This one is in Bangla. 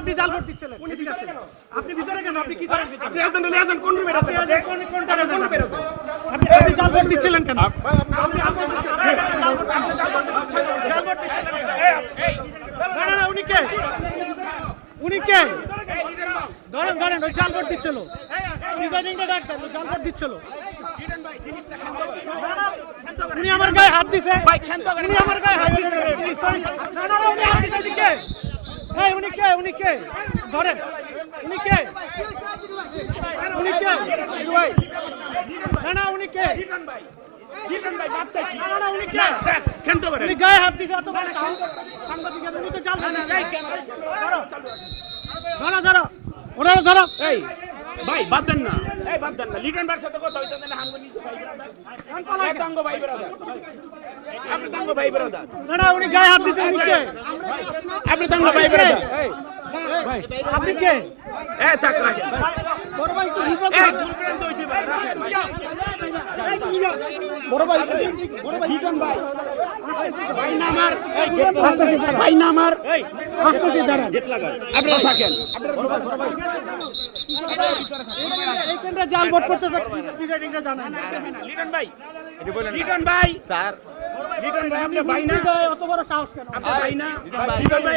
আপনি জাল ভোট দিচ্ছিলেন, আপনি ভিতরে কেন? আপনি কি করেন? আপনি আছেন আছেন কোন রুমে আছেন? কোন কোনটা আছেন? আপনি জাল ভোট দিচ্ছিলেন কেন? আপনি জাল ভোট না না উনি কে? উনি কে? ধরেন ধরেন ওই জাল ভোট দিচ্ছিল, প্রিজাইডিংটা ডাক্তার ওই জাল ভোট দিচ্ছিল। উনি আমার গায়ে হাত দিছে, উনি আমার গায়ে হাত দিছে। না না উনি হাত দিছে, উনি কে? এই উনি কে? উনি কে? ধরেন উনি কে? উনি কে? না না উনি কে? না না উনি কে? উনি গায়ে হাত দিছে, এত বড় সাংবাদিক, উনি তো জাল ভোট দিছে। ধরো ধরো ওনারা ধরো। এই ভাই বাদ দেন না, এই বাদ দেন না, লিটন ভাইয়ের সাথে কথা হইতো না। হামগো নিচে ভাই ব্রাদার, তাঙ্গ ভাই ব্রাদার, আপনি তাঙ্গ ভাই ব্রাদার। না না উনি গায়ে হাত দিছে, উনি কে? আপনি তাঙ্গ ভাই ব্রাদার। এই ভাই আপনি কে? এ থাক রাখেন বড় ভাই একটু বিপদ। এই গুরপ্রান্ত হইছে ভাই রাখেন বড় ভাই লিটন ভাই ভাই না মার, ভাই না মার, এই আসতেছি দাঁড়ান। আপনারা থাকেন, এই কেন্দ্রে জাল ভোট করতেছে, প্রিজাইডিংটা জানেন। লিটন ভাই, লিটন ভাই স্যার লিটন ভাই আপনি ভাই না, অত বড় সাহস কেন? আপনি ভাই না, লিটন ভাই